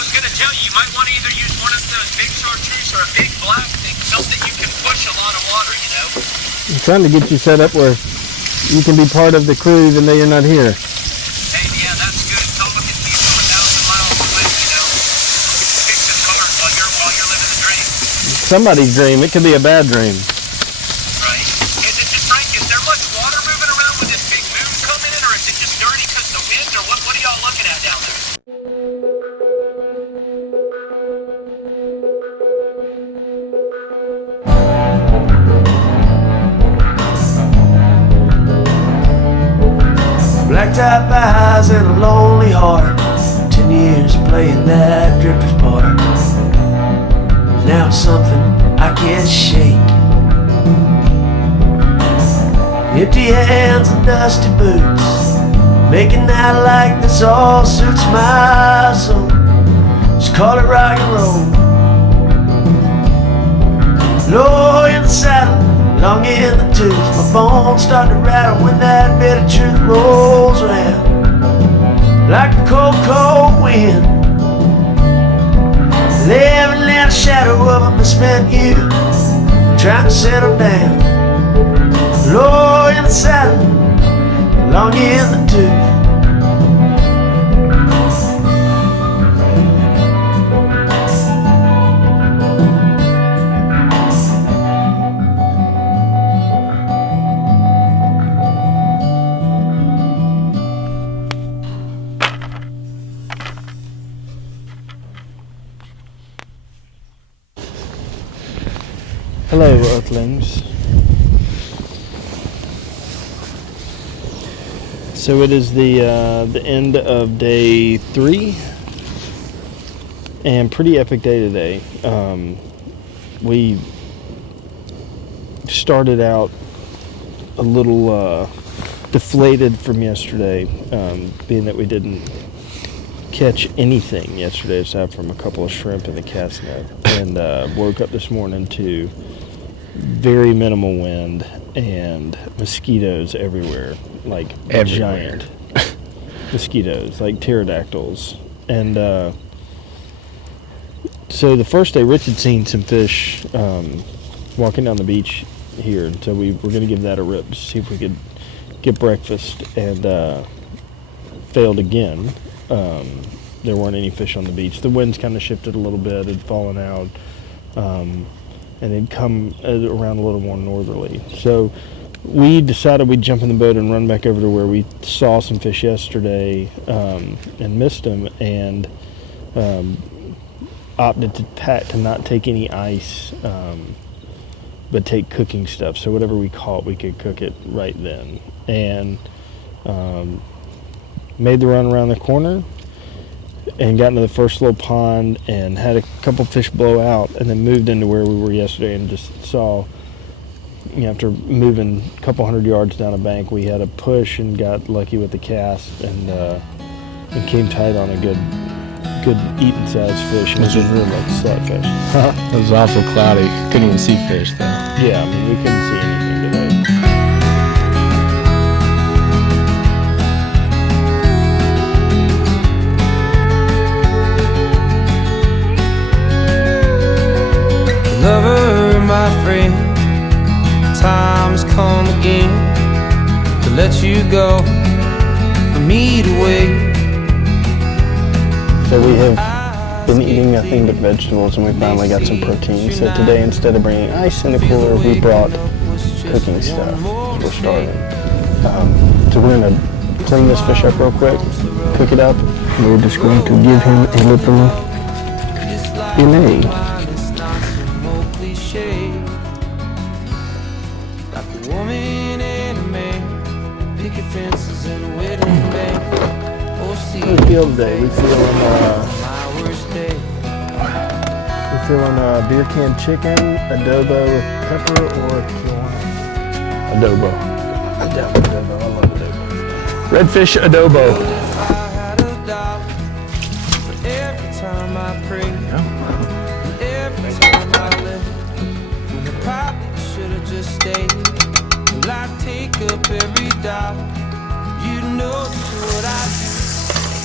was going to tell you, you might want to either use one of those big chartreuse or a big black thing, something you can push a lot of water, you know? I'm trying to get you set up where you can be part of the crew even though you're not here. Hey, yeah, that's good. Talking to you from 1,000 miles away, you know? Fixing cars while you're living the dream. Somebody's dream. It could be a bad dream. Right. Frank, is there much water moving around with this big moon coming in, or is it just dirty because of the wind, or what are y'all looking at down there? Black top eyes and a lonely heart. 10 years playing that dripper's part. Now it's something I can't shake. Empty hands and dusty boots, making out like this all suits my soul. Just call it rock and roll. Low in the saddle, long in the tooth. My bones start to rattle when that bit of truth rolls around like a cold, cold wind. Living in a shadow of a misspent youth, trying to settle down. Low in the saddle, long in the tooth. Hello, Earthlings. So it is the end of day 3, and pretty epic day today. We started out a little deflated from yesterday, being that we didn't catch anything yesterday aside from a couple of shrimp in the cast net, and woke up this morning to very minimal wind and mosquitoes everywhere, like giant mosquitoes, like pterodactyls. And so the first day, Rich had seen some fish walking down the beach here, and so we were going to give that a rip to see if we could get breakfast, and failed again. There weren't any fish on the beach. The winds kind of shifted a little bit, had fallen out, and it'd come around a little more northerly. So we decided we'd jump in the boat and run back over to where we saw some fish yesterday, and missed them, and opted to not take any ice, but take cooking stuff. So whatever we caught, we could cook it right then. And made the run around the corner and got into the first little pond and had a couple fish blow out, and then moved into where we were yesterday and just saw, after moving a couple 100 yards down a bank, we had a push and got lucky with the cast, and came tight on a good eating size fish. And it was really like slot fish. It was awful cloudy. Couldn't even see fish though. Yeah, I mean, we couldn't see anything today. Lover, my friend, time's come again to let you go, for me to wait. So we have been eating nothing but vegetables, and we finally got some protein. So today, instead of bringing ice in the cooler, we brought cooking stuff. We're starving. So we're going to clean this fish up real quick, cook it up. We're just going to give him a little fillet. How do we feel today? We feeling beer can chicken, adobo with pepper, or adobo. Adobo. I love adobo. Redfish adobo.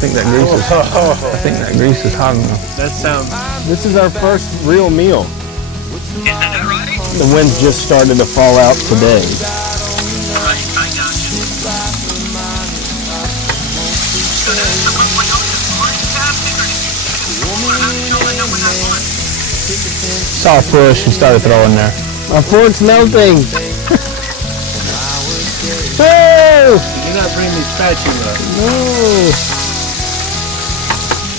think that grease is. I think that grease is hot enough. That sounds. This is our first real meal. Is that right? The wind's just started to fall out today. Right, I got you. So that's the one you just morning fasting, or did you how did you know when that was? Saw a push and started throwing there. My fork's melting. Oh! You're not bringing me spatula. No.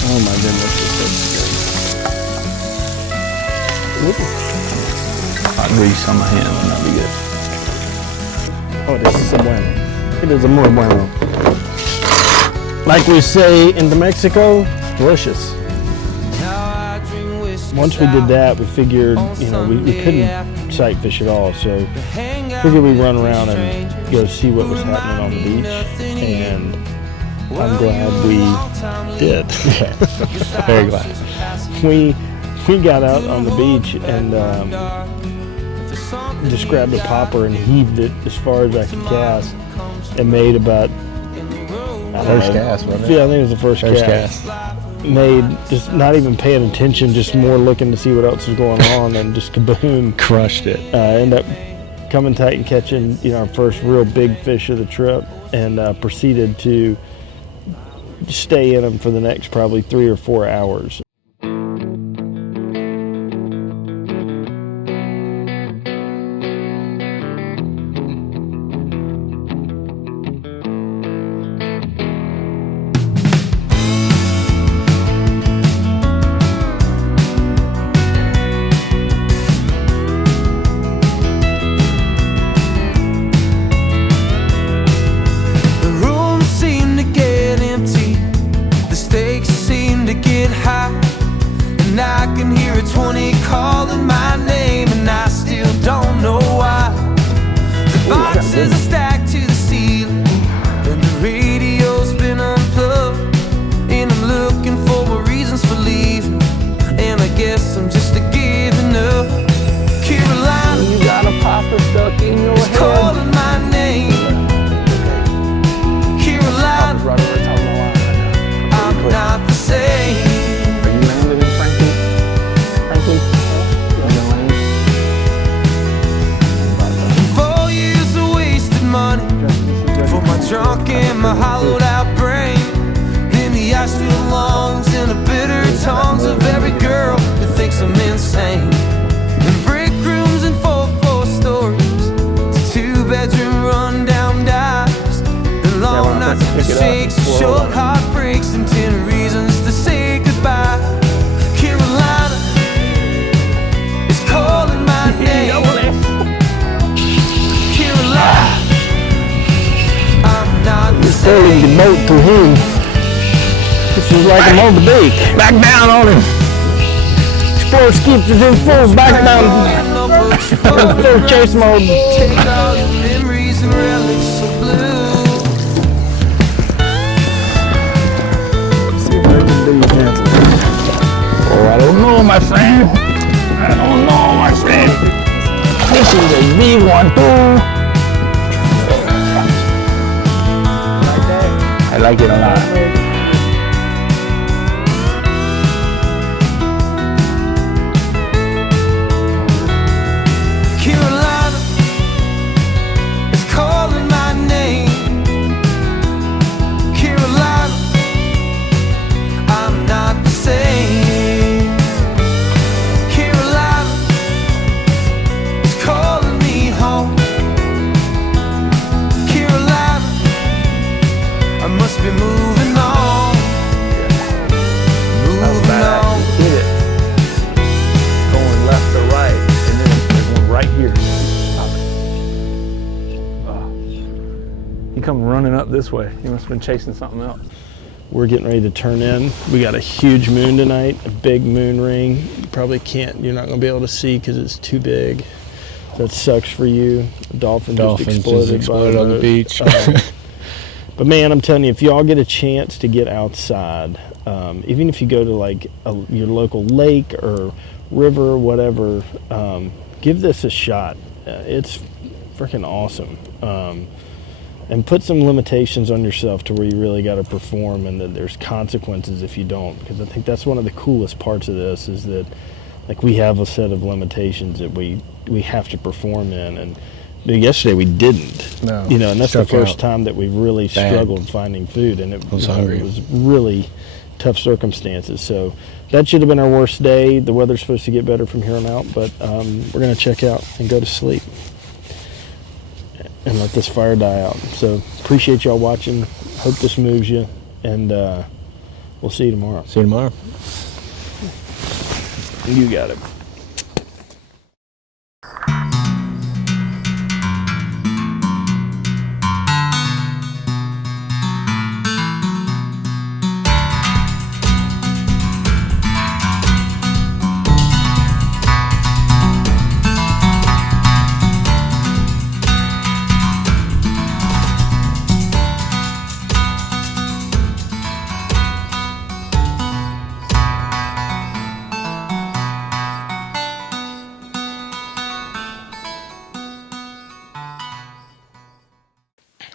Oh my goodness, this is good. Hot grease on my hand would not be good. Oh, this is a bueno. It is a muy bueno. Like we say in New Mexico, delicious. Once we did that, we figured, we couldn't sight fish at all, so figured we'd run around and go see what was happening on the beach, and I'm glad we did. Very glad. We got out on the beach and just grabbed a popper and heaved it as far as I could cast, and made about First cast, wasn't it? Yeah, I think it was the first cast. Made just not even paying attention, just more looking to see what else was going on, and just kaboom, Crushed it. end up coming tight and catching our first real big fish of the trip, and proceeded to stay in them for the next probably 3 or 4 hours. Drunk in my hollowed out brain, in the ice-filled lungs and the bitter tongues of every girl who thinks I'm insane. In brick rooms and 4-4 stories, to 2-bedroom run-down dives, and long nights and shakes, short heartbreaks, and 10 reasons to say goodbye. Carolina is calling my name. Carolina. Sailing the boat to him. This is like a motor beak. Back down on him. Xplor keeps it in full back down. Full chase mode. Take all your memories and relics of blue. See if I can do you gently. Oh, I don't know, my friend. I don't know, my friend. This is a big one too. I like it a lot. Carolina is calling my name. Carolina, I'm not the same. Carolina is calling me home. Carolina, I must be moving on. Moving on. Hit it. Going left to right, and then it's going right here. He come running up this way. He must have been chasing something else. We're getting ready to turn in. We got a huge moon tonight, a big moon ring. You probably you're not going to be able to see because it's too big. That sucks for you. A dolphin just exploded on the beach. But man, I'm telling you, if y'all get a chance to get outside, even if you go to like your local lake or river or whatever, give this a shot. It's freaking awesome. and put some limitations on yourself to where you really got to perform, and that there's consequences if you don't. Because I think that's one of the coolest parts of this, is that like we have a set of limitations that we have to perform in. And yesterday we didn't. No, You know, and that's the struck first out. time that we really Bad. struggled finding food, and it was hungry. It was really tough circumstances. So that should have been our worst day. The weather's supposed to get better from here on out, but we're going to check out and go to sleep and let this fire die out. So appreciate y'all watching. Hope this moves you, and we'll see you tomorrow. See you tomorrow. You got it.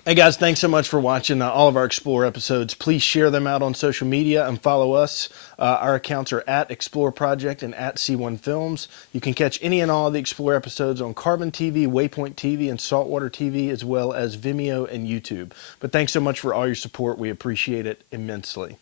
Hey guys, thanks so much for watching all of our Xplor episodes. Please share them out on social media and follow us. Our accounts are at Xplor Project and at C1 Films. You can catch any and all of the Xplor episodes on Carbon TV, Waypoint TV, and Saltwater TV, as well as Vimeo and YouTube. But thanks so much for all your support. We appreciate it immensely.